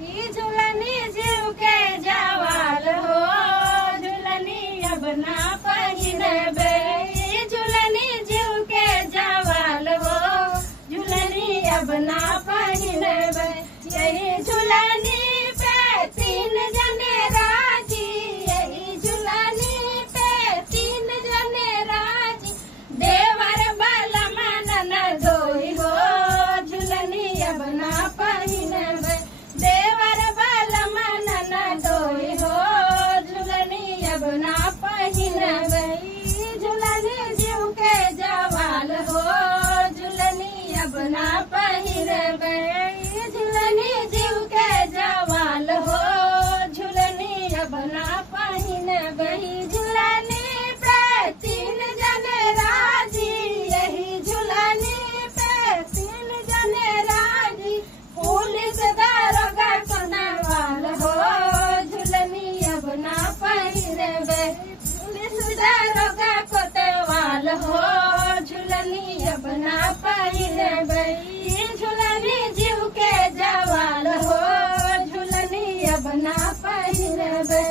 ई झुलनी जीव के जवाल हो, झुलनी अब ना पहिनबे। ई झुलनी जीव के जवाल हो, झुलनी अब ना पहिनबे। यही झुलनी पे तीन जने राजी, यही झुलनी पे तीन जने राजी। देवर बलम ननदोई हो, झुलनी अब ना पहिनबे। देवर बलम ननदोई हो, झुलनी अब ना पहिनबे। झुलनी जीव के जवाल हो, झुलनी अब ना पहिनबे। झुलनी जीव के जवाल हो, झुलनी अब ना पहिनबे। झुलनी पे तीन जने राजी, यही झुलनी पे तीन जने राजी। पुलिस दारोगा कोतवाल हो, झुलनी अब ना पहिनबे। पुलिस दारोगा कोतवाल हो, झुलनी अब ना पहिनबे। झुलनी जीव के जवाल हो, झुलनी अब ना पहिनबे।